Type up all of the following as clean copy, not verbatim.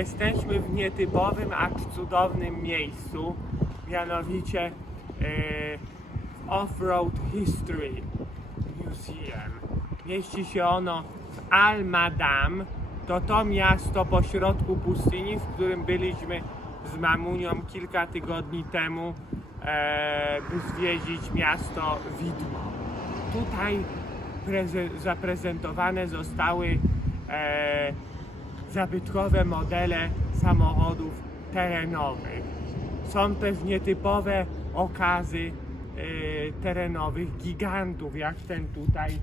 Jesteśmy w nietypowym, acz cudownym miejscu, mianowicie Off-Road History Museum. Mieści się ono w Al-Madam. To miasto pośrodku pustyni, w którym byliśmy z mamunią kilka tygodni temu, by zwiedzić miasto widmo. Tutaj zaprezentowane zostały zabytkowe modele samochodów terenowych. Są też nietypowe okazy terenowych gigantów, jak ten tutaj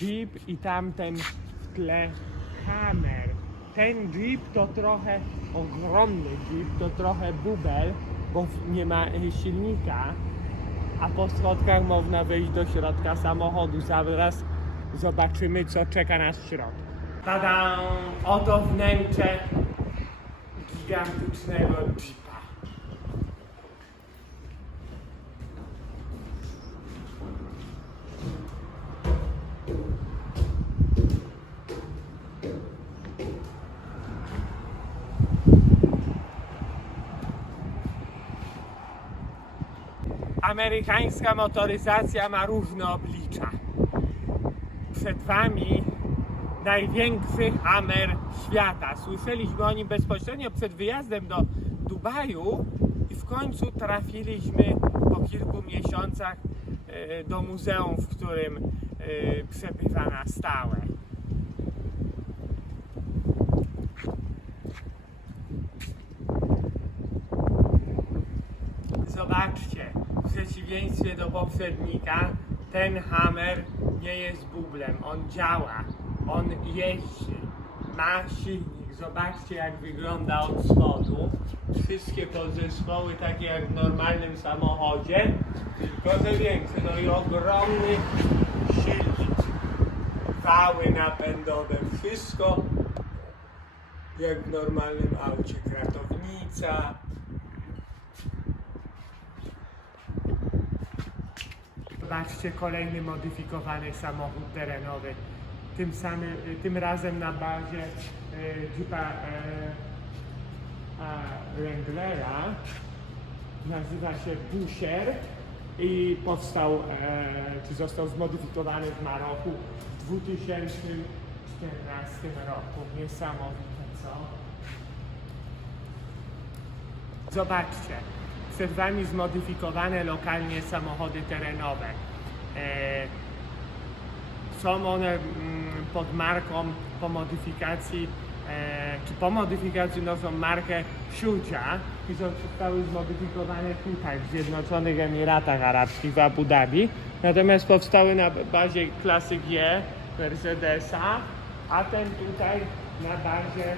Jeep i tamten w tle Hammer. Ten Jeep to trochę ogromny Jeep, to trochę bubel, bo nie ma silnika, a po schodkach można wejść do środka samochodu. Zaraz zobaczymy, co czeka nas w środku. Tada! Oto wnętrze gigantycznego Jeepa. Amerykańska motoryzacja ma różne oblicza. Przed Wami największy Hammer świata. Słyszeliśmy o nim bezpośrednio przed wyjazdem do Dubaju i w końcu trafiliśmy po kilku miesiącach do muzeum, w którym przebywa na stałe. Zobaczcie, w przeciwieństwie do poprzednika, ten Hammer nie jest bublem, on działa, on jeździ, ma silnik. Zobaczcie, jak wygląda od spodu. Wszystkie podzespoły takie jak w normalnym samochodzie, tylko te większe. No i ogromny silnik, wały napędowe, wszystko jak w normalnym aucie, kratownica. Zobaczcie, kolejny modyfikowany samochód terenowy. Tym razem na bazie Jeepa Wranglera. Nazywa się Busher i powstał, czy został zmodyfikowany w Maroku w 2014 roku. Niesamowite, co? Zobaczcie. Przed Wami zmodyfikowane lokalnie samochody terenowe. Są one pod marką, po modyfikacji noszą markę Shuja i zostały zmodyfikowane tutaj w Zjednoczonych Emiratach Arabskich, w Abu Dhabi. Natomiast powstały na bazie klasy G Mercedesa, a ten tutaj na bazie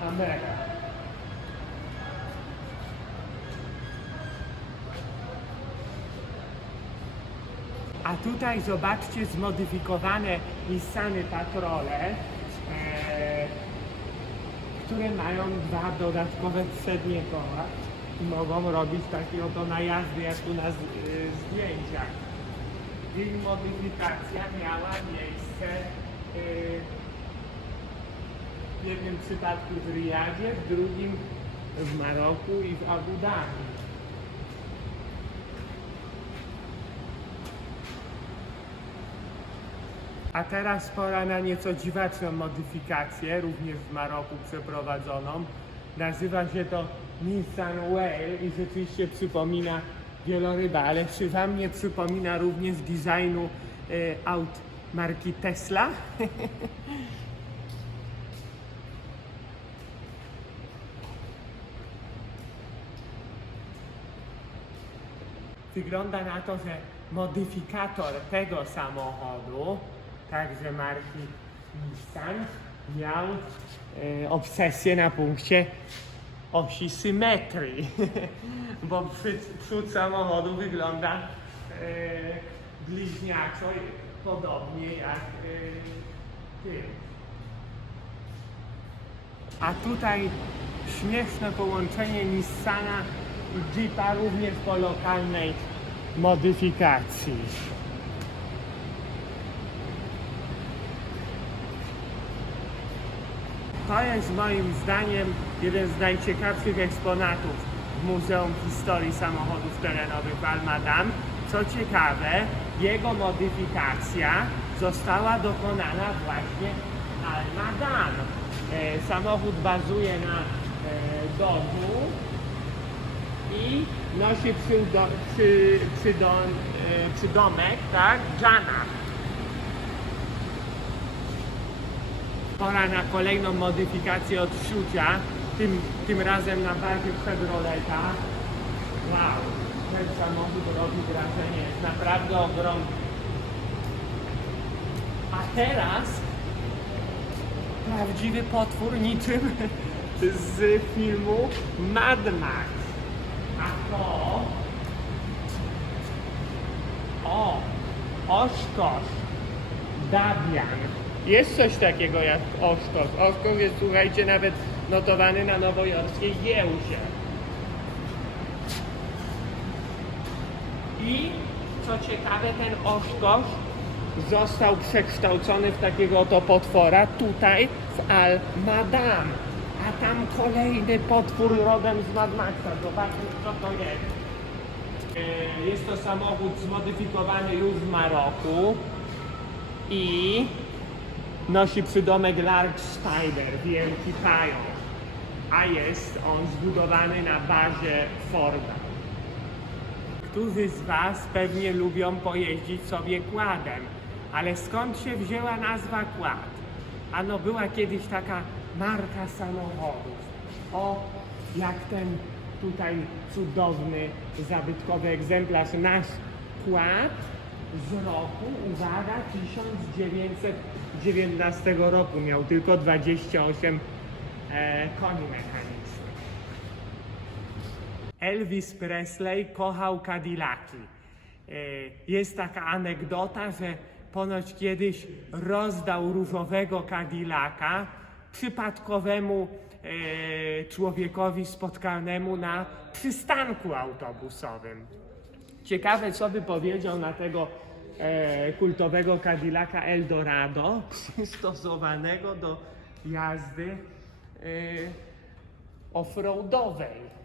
Hammera. A tutaj zobaczcie zmodyfikowane Nissany Patrole, które mają dwa dodatkowe przednie koła i mogą robić takie oto najazdy, jak tu na zdjęciach. Ich modyfikacja miała miejsce w jednym przypadku w Riyadzie, w drugim w Maroku i w Abu Dhabi. A teraz pora na nieco dziwaczną modyfikację, również w Maroku przeprowadzoną. Nazywa się to Nissan Whale i rzeczywiście przypomina wieloryba, ale czy Wam nie przypomina również designu aut marki Tesla? Wygląda na to, że modyfikator tego samochodu, także marki Nissan, miał obsesję na punkcie osi symetrii, bo przód samochodu wygląda bliźniaczo, podobnie jak tył. A tutaj śmieszne połączenie Nissana i Jeepa również po lokalnej modyfikacji. To jest moim zdaniem jeden z najciekawszych eksponatów w Muzeum Historii Samochodów Terenowych w Almaden. Co ciekawe, jego modyfikacja została dokonana właśnie w Almaden. Samochód bazuje na domu i nosi przydomek, tak, Jana. Pora na kolejną modyfikację odczucia, tym razem na bazie Chevroleta. Wow, ten samochód robi wrażenie, jest naprawdę ogromny. A teraz prawdziwy potwór niczym z filmu Mad Max. A to... Oshkosh Dabian. Jest coś takiego jak Oshkosh. Oshkosh jest, słuchajcie, nawet notowany na nowojorskiej giełdzie. I co ciekawe, ten Oshkosh został przekształcony w takiego oto potwora tutaj w Almaden. A tam kolejny potwór rodem z Mad Maxa. Zobaczmy, co to jest. Jest to samochód zmodyfikowany już w Maroku i nosi przydomek Large Spider, wielki pająk, a jest on zbudowany na bazie Forda. Którzy z Was pewnie lubią pojeździć sobie quadem, ale skąd się wzięła nazwa quad? Ano była kiedyś taka marka samochodów. O, jak ten tutaj cudowny, zabytkowy egzemplarz, nasz quad z roku, uwaga, 1919 roku, miał tylko 28 koni mechanicznych. Elvis Presley kochał Cadillaki. Jest taka anegdota, że ponoć kiedyś rozdał różowego Cadillaca przypadkowemu człowiekowi spotkanemu na przystanku autobusowym. Ciekawe, co by powiedział na tego kultowego Cadillaca Eldorado, przystosowanego do jazdy offroadowej.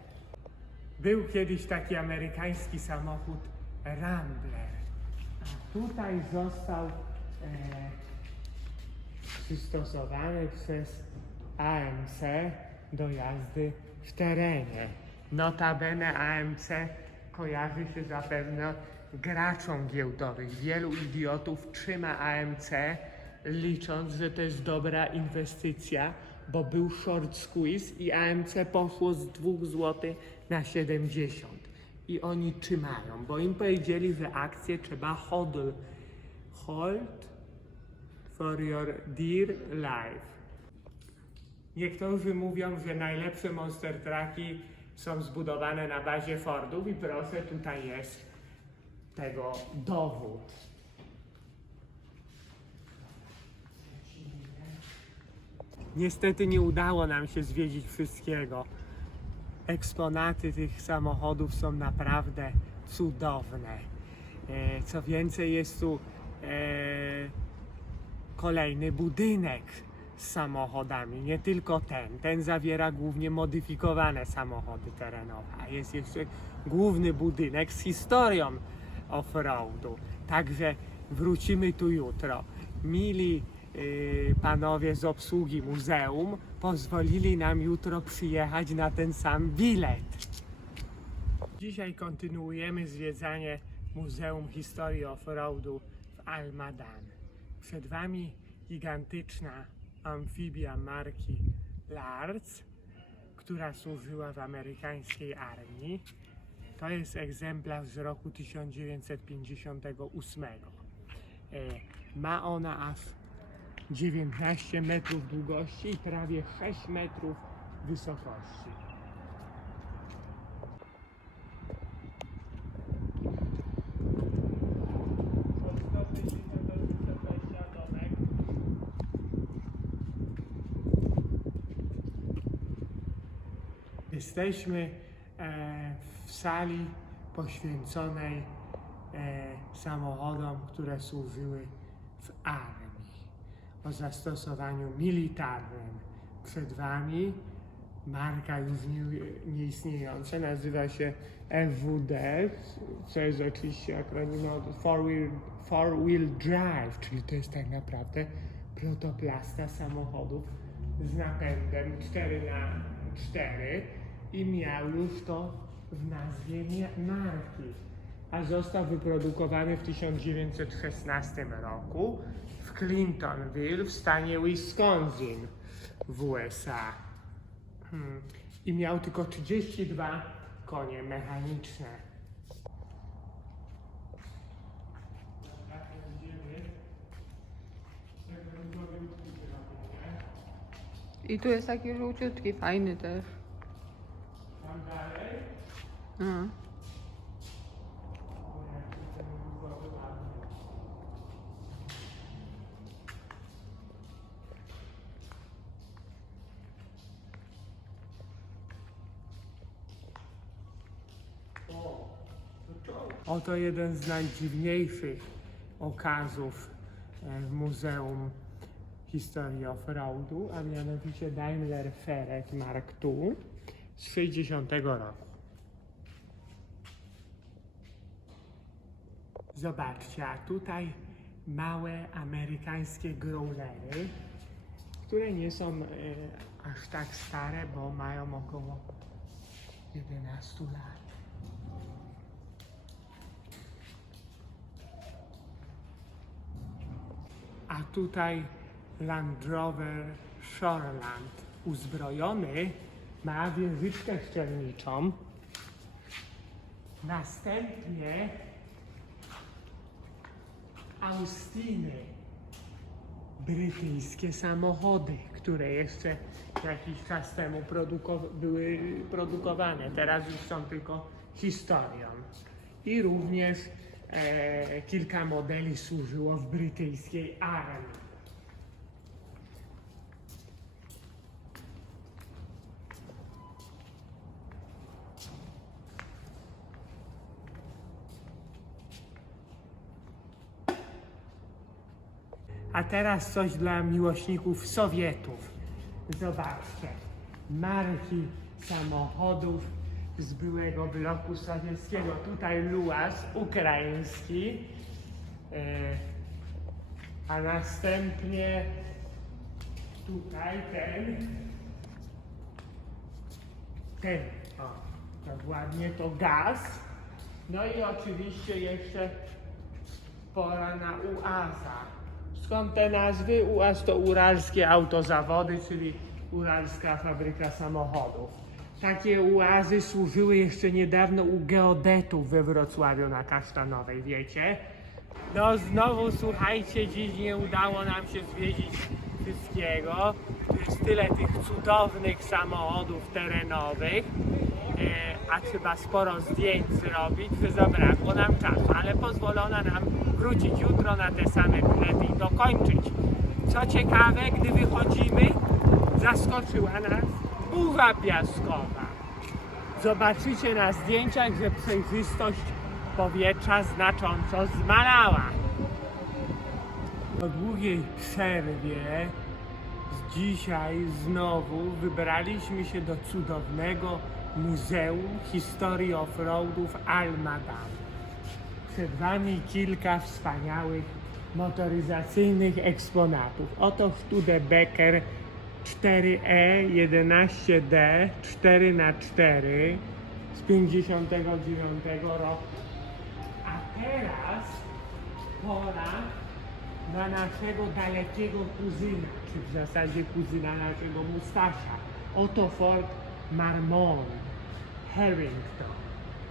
Był kiedyś taki amerykański samochód Rambler, a tutaj został przystosowany przez AMC do jazdy w terenie. Notabene AMC kojarzy się zapewne graczom giełdowych. Wielu idiotów trzyma AMC, licząc, że to jest dobra inwestycja, bo był short squeeze i AMC poszło z 2 zł na 70. I oni trzymają, bo im powiedzieli, że akcje trzeba hold for your dear life. Niektórzy mówią, że najlepsze monster trucki są zbudowane na bazie Fordów i proszę, tutaj jest tego dowód. Niestety nie udało nam się zwiedzić wszystkiego. Eksponaty tych samochodów są naprawdę cudowne. Co więcej, jest tu kolejny budynek z samochodami, nie tylko ten. Ten zawiera głównie modyfikowane samochody terenowe, a jest jeszcze główny budynek z historią offroadu. Także wrócimy tu jutro. Mili panowie z obsługi muzeum pozwolili nam jutro przyjechać na ten sam bilet. Dzisiaj kontynuujemy zwiedzanie Muzeum Historii Offroadu w Almaden. Przed Wami gigantyczna amfibia marki Larz, która służyła w amerykańskiej armii. To jest egzemplarz z roku 1958. Ma ona aż 19 metrów długości i prawie 6 metrów wysokości. Jesteśmy w sali poświęconej samochodom, które służyły w armii, o zastosowaniu militarnym Przed Wami marka już nieistniejąca, nazywa się FWD, co jest oczywiście akronim od Four Wheel Drive, czyli to jest tak naprawdę protoplasta samochodów z napędem 4x4 i miał już to w nazwie marki, a został wyprodukowany w 1916 roku w Clintonville w stanie Wisconsin w USA. I miał tylko 32 konie mechaniczne. I tu jest taki żółciutki, fajny też. Tam dalej. No. Oto jeden z najdziwniejszych okazów w Muzeum Historii Offroadu, a mianowicie Daimler Feret Mark II z 60 roku. Zobaczcie, a tutaj małe amerykańskie growlery, które nie są aż tak stare, bo mają około 11 lat. A tutaj Land Rover Shoreland uzbrojony ma wieżyczkę strzelniczą. Następnie Austiny, brytyjskie samochody, które jeszcze jakiś czas temu były produkowane. Teraz już są tylko historią. I również kilka modeli służyło w brytyjskiej armii. A teraz coś dla miłośników Sowietów. Zobaczcie, marki samochodów z byłego bloku sowieckiego. Tutaj Luaz ukraiński, a następnie tutaj dokładnie to Gaz. No i oczywiście jeszcze pora na UAZ-a. Skąd te nazwy? UAZ to Uralskie Autozawody, czyli Uralska Fabryka Samochodów. Takie UAZ-y służyły jeszcze niedawno u geodetów we Wrocławiu na Kasztanowej, wiecie? No znowu słuchajcie, dziś nie udało nam się zwiedzić wszystkiego. Tu jest tyle tych cudownych samochodów terenowych, a trzeba sporo zdjęć zrobić, że zabrakło nam czasu, ale pozwolono nam wrócić jutro na te same bilety i dokończyć. Co ciekawe, gdy wychodzimy, zaskoczyła nas burza piaskowa. Zobaczycie na zdjęciach, że przejrzystość powietrza znacząco zmalała. Po długiej przerwie dzisiaj znowu wybraliśmy się do cudownego Muzeum Historii Offroadów Almadam. Przed Wami kilka wspaniałych motoryzacyjnych eksponatów. Oto Studebaker 4E 11D 4x4 z 59 roku. A teraz pora na naszego dalekiego kuzyna, czy w zasadzie kuzyna naszego Mustasia. Oto Ford Marmon Harrington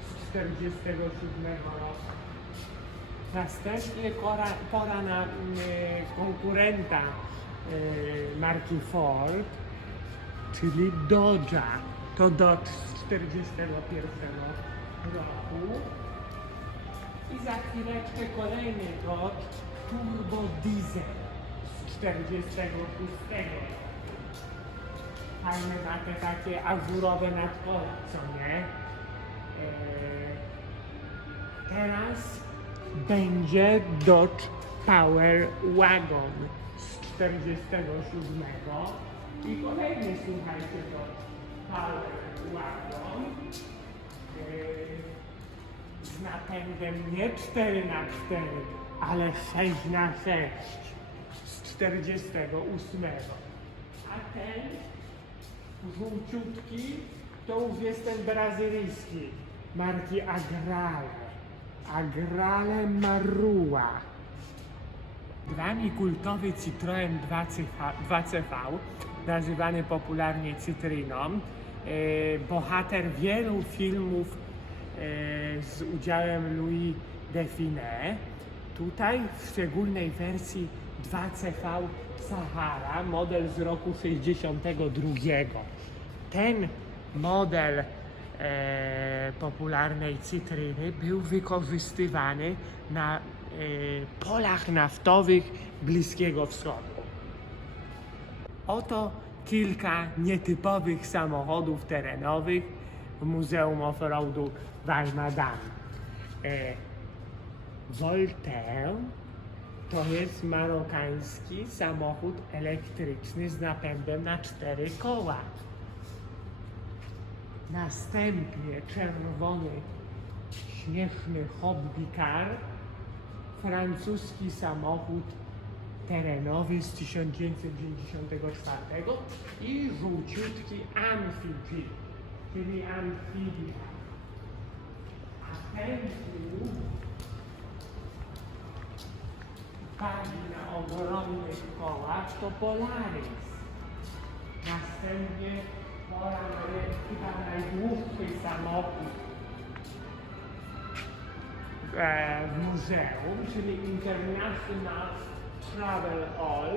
z 47 roku. Następnie pora na konkurenta marki Ford, czyli Dodge'a. To Dodge z 41 roku. I za chwileczkę kolejny Dodge Turbo Diesel z 46 roku. Fajne ma te takie azurowe nadpola, co nie? Teraz będzie Dodge Power Wagon z 47. I kolejny, słuchajcie, to Power Wagon z napędem nie 4x4, ale 6x6 z 48. A ten żółciutki to już jest ten brazylijski marki Agrale. Agrale Marua. Nami kultowy Citroen 2CV, nazywany popularnie Cytryną, bohater wielu filmów z udziałem Louis de Funès. Tutaj w szczególnej wersji 2CV Sahara, model z roku 62. Ten model popularnej Cytryny był wykorzystywany na polach naftowych Bliskiego Wschodu. Oto kilka nietypowych samochodów terenowych w Muzeum Offroadu Val-Madame. Voltaire to jest marokański samochód elektryczny z napędem na 4 koła. Następnie czerwony, śmieszny hobby car, francuski samochód terenowy z 1994 i żółciutki Amphibie, czyli amfibia. A ten tu pali na ogromnych kołach to Polaris. Następnie Polaris, chyba najdłuższy samochód w muzeum, czyli International Travel Hall,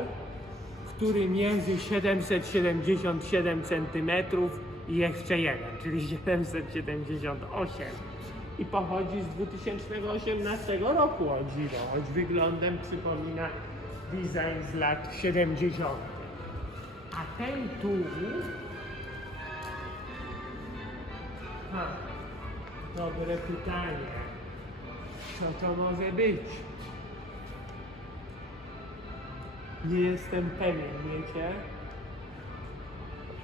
który mierzy 777 cm i jeszcze jeden, czyli 778. I pochodzi z 2018 roku, o dziwo, choć wyglądem przypomina design z lat 70. A ten tu dobre pytanie. Co to może być? Nie jestem pewien, wiecie?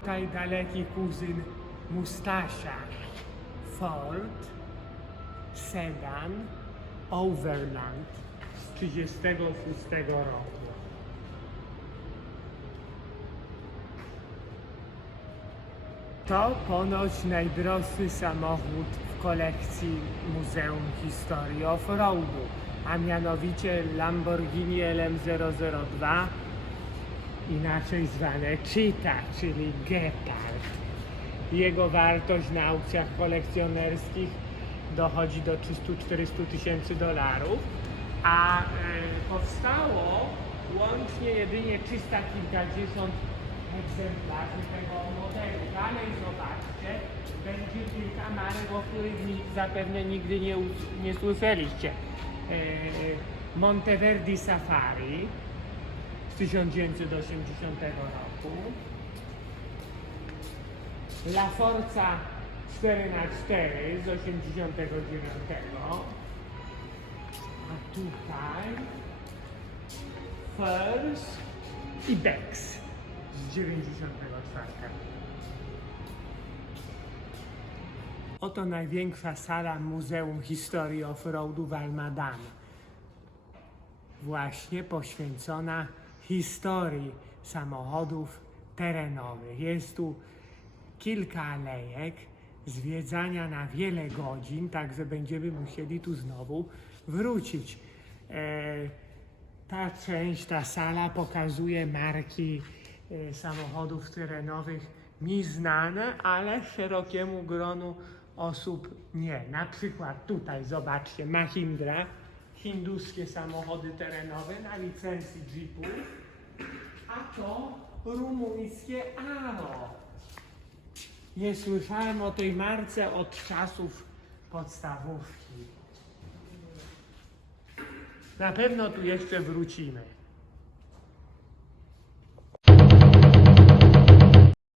Tutaj daleki kuzyn Mustasia. Ford Sedan Overland z 1936 roku. To ponoć najdroższy samochód w kolekcji Muzeum Historii Offroadu, a mianowicie Lamborghini LM002, inaczej zwane Cheetah, czyli Gepard. Jego wartość na aukcjach kolekcjonerskich dochodzi do 300-400 tysięcy dolarów, a powstało łącznie jedynie 300 kilkadziesiąt egzemplarzy tego modelu. Dalej zobaczcie, będzie kilka marek, o których zapewne nigdy nie słyszeliście. Monteverdi Safari z 1980 roku, La Forza 4x4 z 89, a tutaj First i Bex z 94. Oto największa sala Muzeum Historii Offroadu Val-Madame, właśnie poświęcona historii samochodów terenowych. Jest tu kilka alejek, zwiedzania na wiele godzin, także będziemy musieli tu znowu wrócić. Ta część, ta sala pokazuje marki samochodów terenowych mi znane, ale szerokiemu gronu osób nie. Na przykład tutaj zobaczcie Mahindra, hinduskie samochody terenowe na licencji Jeepów, a to rumuńskie Aro. Nie słyszałem o tej marce od czasów podstawówki. Na pewno tu jeszcze wrócimy.